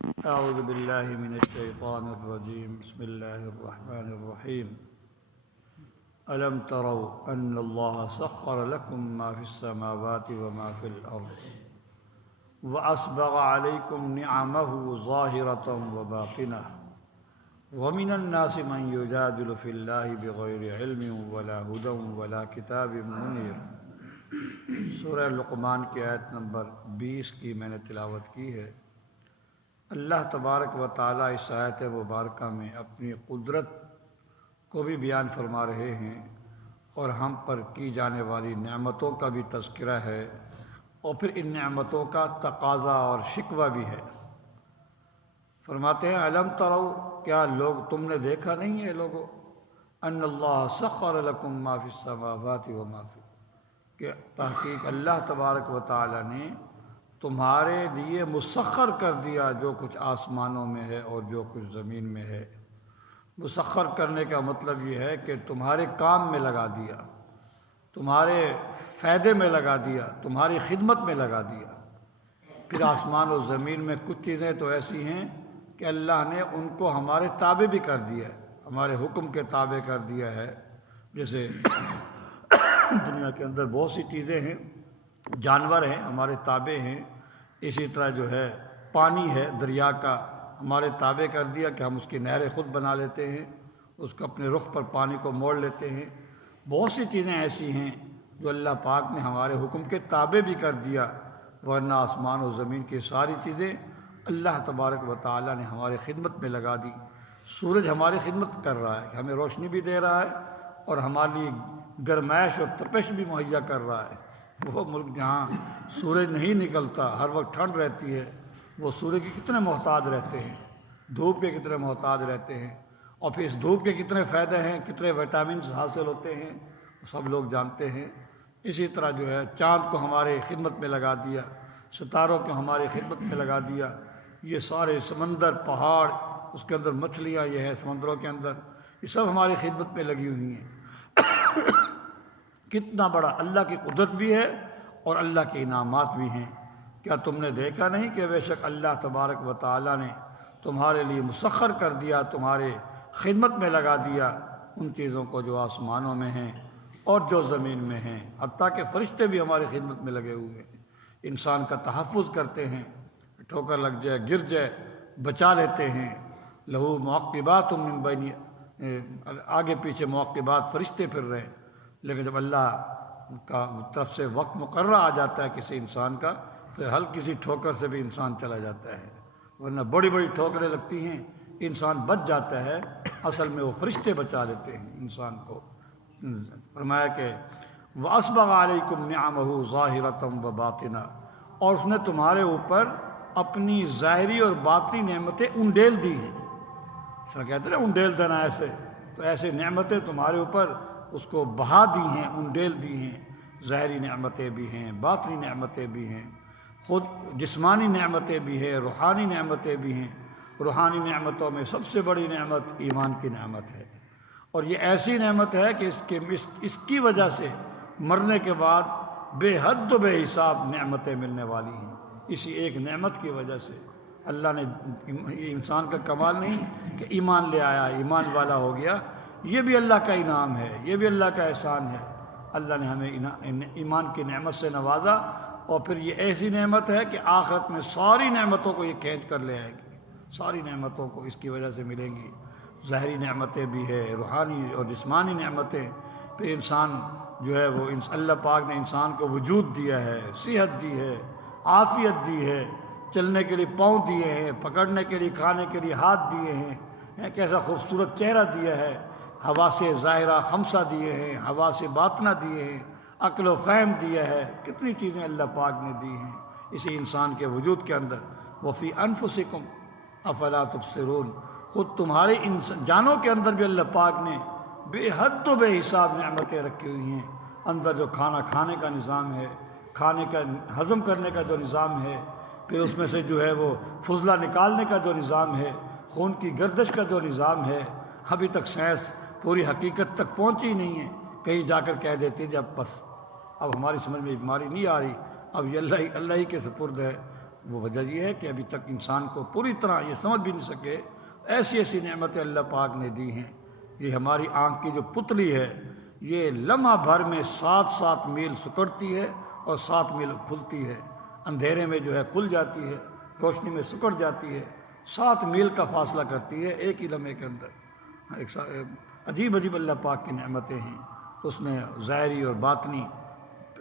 أعوذ بالله من الشيطان الرجيم بسم الله الرحمن الرحيم ألم تروا أن الله سخر لكم ما في السماوات وما في الأرض وأسبغ عليكم نعمه ظاهرة وباطنة ومن الناس من يجادل في الله بغير علم ولا هدى ولا كتاب منير۔ سورہ لقمان کی آیت نمبر 20 کی میں نے تلاوت کی ہے۔ اللہ تبارک و تعالیٰ اس آیت مبارکہ میں اپنی قدرت کو بھی بیان فرما رہے ہیں اور ہم پر کی جانے والی نعمتوں کا بھی تذکرہ ہے، اور پھر ان نعمتوں کا تقاضا اور شکوہ بھی ہے۔ فرماتے ہیں الم تروا، کیا لوگ تم نے دیکھا نہیں ہے لوگوں، ان اللہ سخر لکم ما فی السماوات وما فی، کہ تحقیق اللہ تبارک و تعالیٰ نے تمہارے لیے مسخر کر دیا جو کچھ آسمانوں میں ہے اور جو کچھ زمین میں ہے۔ مسخر کرنے کا مطلب یہ ہے کہ تمہارے کام میں لگا دیا، تمہارے فائدے میں لگا دیا، تمہاری خدمت میں لگا دیا۔ پھر آسمان و زمین میں کچھ چیزیں تو ایسی ہیں کہ اللہ نے ان کو ہمارے تابع بھی کر دیا ہے، ہمارے حکم کے تابع کر دیا ہے۔ جیسے دنیا کے اندر بہت سی چیزیں ہیں، جانور ہیں ہمارے تابع ہیں، اسی طرح جو ہے پانی ہے دریا کا ہمارے تابع کر دیا کہ ہم اس کی نہریں خود بنا لیتے ہیں، اس کو اپنے رخ پر پانی کو موڑ لیتے ہیں۔ بہت سی چیزیں ایسی ہیں جو اللہ پاک نے ہمارے حکم کے تابع بھی کر دیا، ورنہ آسمان و زمین کی ساری چیزیں اللہ تبارک و تعالیٰ نے ہماری خدمت میں لگا دی۔ سورج ہماری خدمت کر رہا ہے، ہمیں روشنی بھی دے رہا ہے اور ہمارے لیے گرمائش اور تپش بھی مہیا کر رہا ہے۔ وہ ملک جہاں سورج نہیں نکلتا، ہر وقت ٹھنڈ رہتی ہے، وہ سورج کے کتنے محتاج رہتے ہیں، دھوپ کے کتنے محتاج رہتے ہیں، اور پھر اس دھوپ کے کتنے فائدے ہیں، کتنے وٹامنز حاصل ہوتے ہیں، سب لوگ جانتے ہیں۔ اسی طرح جو ہے چاند کو ہمارے خدمت میں لگا دیا، ستاروں کو ہماری خدمت میں لگا دیا، یہ سارے سمندر، پہاڑ، اس کے اندر مچھلیاں یہ ہے سمندروں کے اندر، یہ سب ہماری خدمت میں لگی ہوئی ہیں۔ کتنا بڑا اللہ کی قدرت بھی ہے اور اللہ کے انعامات بھی ہیں۔ کیا تم نے دیکھا نہیں کہ بے شک اللہ تبارک و تعالیٰ نے تمہارے لیے مسخر کر دیا، تمہارے خدمت میں لگا دیا ان چیزوں کو جو آسمانوں میں ہیں اور جو زمین میں ہیں، حتیٰ کہ فرشتے بھی ہماری خدمت میں لگے ہوئے ہیں، انسان کا تحفظ کرتے ہیں، ٹھوکر لگ جائے گر جائے بچا لیتے ہیں۔ لہو معقبات من بین، آگے پیچھے معقبات فرشتے پھر رہے ہیں، لیکن جب اللہ کا طرف سے وقت مقررہ آ جاتا ہے کسی انسان کا، پھر ہلکی سی ٹھوکر سے بھی انسان چلا جاتا ہے، ورنہ بڑی بڑی ٹھوکریں لگتی ہیں انسان بچ جاتا ہے، اصل میں وہ فرشتے بچا لیتے ہیں انسان کو۔ فرمایا کہ وَأَسْبَغَ عَلَيْكُمْ نِعَمَهُ ظَاهِرَةً وَبَاطِنَةً، اور اس نے تمہارے اوپر اپنی ظاہری اور باطنی نعمتیں انڈیل دی ہیں۔ اس طرح کہتے ہیں نا انڈیل دینا، ایسے تو ایسے نعمتیں تمہارے اوپر اس کو بہا دی ہیں، انڈیل دی ہیں۔ ظاہری نعمتیں بھی ہیں، باطنی نعمتیں بھی ہیں، خود جسمانی نعمتیں بھی ہیں، روحانی نعمتیں بھی ہیں۔ روحانی نعمتوں میں سب سے بڑی نعمت ایمان کی نعمت ہے، اور یہ ایسی نعمت ہے کہ اس کی وجہ سے مرنے کے بعد بے حد و بے حساب نعمتیں ملنے والی ہیں۔ اسی ایک نعمت کی وجہ سے اللہ نے، انسان کا کمال نہیں کہ ایمان لے آیا، ایمان والا ہو گیا، یہ بھی اللہ کا انعام ہے، یہ بھی اللہ کا احسان ہے۔ اللہ نے ہمیں ایمان کی نعمت سے نوازا، اور پھر یہ ایسی نعمت ہے کہ آخرت میں ساری نعمتوں کو یہ کھینچ کر لے آئے گی، ساری نعمتوں کو اس کی وجہ سے ملیں گی۔ ظاہری نعمتیں بھی ہے، روحانی اور جسمانی نعمتیں۔ پھر انسان جو ہے وہ اللہ پاک نے انسان کو وجود دیا ہے، صحت دی ہے، عافیت دی ہے، چلنے کے لیے پاؤں دیے ہیں، پکڑنے کے لیے، کھانے کے لیے ہاتھ دیے ہیں، کیسا خوبصورت چہرہ دیا ہے، حواس ظاہرہ خمسہ دیے ہیں، حواس باطنہ دیے ہیں، عقل و فہم دیا ہے، کتنی چیزیں اللہ پاک نے دی ہیں اسی انسان کے وجود کے اندر۔ وفی انفسکم افلا تبصرون، خود تمہاری جانوں کے اندر بھی اللہ پاک نے بے حد و بے حساب نعمتیں رکھی ہوئی ہیں۔ اندر جو کھانا کھانے کا نظام ہے، کھانے کا ہضم کرنے کا جو نظام ہے، پھر اس میں سے جو ہے وہ فضلہ نکالنے کا جو نظام ہے، خون کی گردش کا جو نظام ہے، ابھی تک سائنس پوری حقیقت تک پہنچی نہیں ہے، کہیں جا کر کہہ دیتی جب بس اب ہماری سمجھ میں بیماری نہیں آ رہی، اب یہ اللہ ہی کے سپرد ہے۔ وہ وجہ یہ ہے کہ ابھی تک انسان کو پوری طرح یہ سمجھ بھی نہیں سکے ایسی ایسی نعمتیں اللہ پاک نے دی ہیں۔ یہ ہماری آنکھ کی جو پتلی ہے یہ لمحہ بھر میں 7 میل سکڑتی ہے اور 7 میل کھلتی ہے، اندھیرے میں جو ہے کھل جاتی ہے، روشنی میں سکڑ جاتی ہے، 7 میل کا فاصلہ کرتی ہے ایک ہی لمحے کے اندر۔ ایک عجیب عجیب اللہ پاک کی نعمتیں ہیں، تو اس میں ظاہری اور باطنی،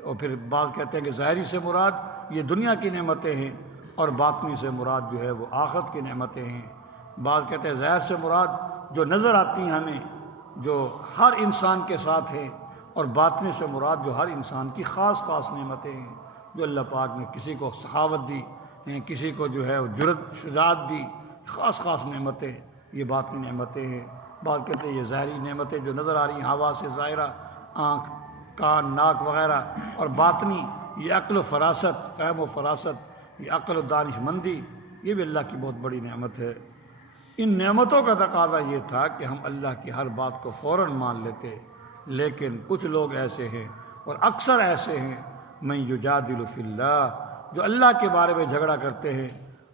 اور پھر بعض کہتے ہیں کہ ظاہری سے مراد یہ دنیا کی نعمتیں ہیں اور باطنی سے مراد جو ہے وہ آخرت کی نعمتیں ہیں۔ بعض کہتے ہیں ظاہر سے مراد جو نظر آتی ہیں ہمیں، جو ہر انسان کے ساتھ ہیں، اور باطنی سے مراد جو ہر انسان کی خاص نعمتیں ہیں، جو اللہ پاک نے کسی کو سخاوت دی، کسی کو جو ہے جرأت شجاعت دی، خاص نعمتیں، یہ باطنی نعمتیں ہیں۔ بعض کہتے ہیں یہ ظاہری نعمتیں جو نظر آ رہی ہیں ہوا سے ظاہرہ، آنکھ، کان، ناک وغیرہ، اور باطنی یہ عقل و فراست، فہم و فراست، یہ عقل و دانش مندی، یہ بھی اللہ کی بہت بڑی نعمت ہے۔ ان نعمتوں کا تقاضا یہ تھا کہ ہم اللہ کی ہر بات کو فوراً مان لیتے، لیکن کچھ لوگ ایسے ہیں اور اکثر ایسے ہیں من یجادل فی اللہ، جو اللہ کے بارے میں جھگڑا کرتے ہیں،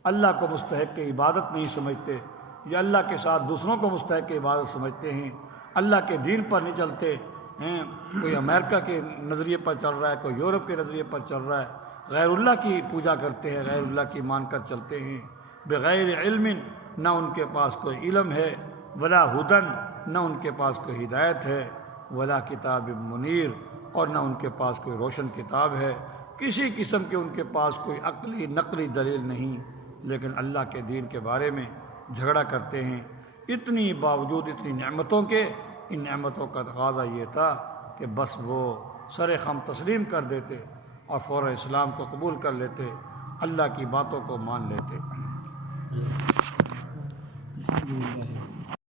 اللہ کو مستحق عبادت نہیں سمجھتے، یا اللہ کے ساتھ دوسروں کو مستحق عبادت سمجھتے ہیں، اللہ کے دین پر نہیں چلتے ہیں، کوئی امریکہ کے نظریے پر چل رہا ہے، کوئی یورپ کے نظریے پر چل رہا ہے، غیر اللہ کی پوجا کرتے ہیں، غیر اللہ کی مان کر چلتے ہیں، بغیر علم، نہ ان کے پاس کوئی علم ہے، ولا ہدن، نہ ان کے پاس کوئی ہدایت ہے، ولا کتاب منیر، اور نہ ان کے پاس کوئی روشن کتاب ہے، کسی قسم کے ان کے پاس کوئی عقلی نقلی دلیل نہیں، لیکن اللہ کے دین کے بارے میں جھگڑا کرتے ہیں۔ اتنی باوجود اتنی نعمتوں کے، ان نعمتوں کا تقاضا یہ تھا کہ بس وہ سر خم تسلیم کر دیتے اور فوراً اسلام کو قبول کر لیتے، اللہ کی باتوں کو مان لیتے۔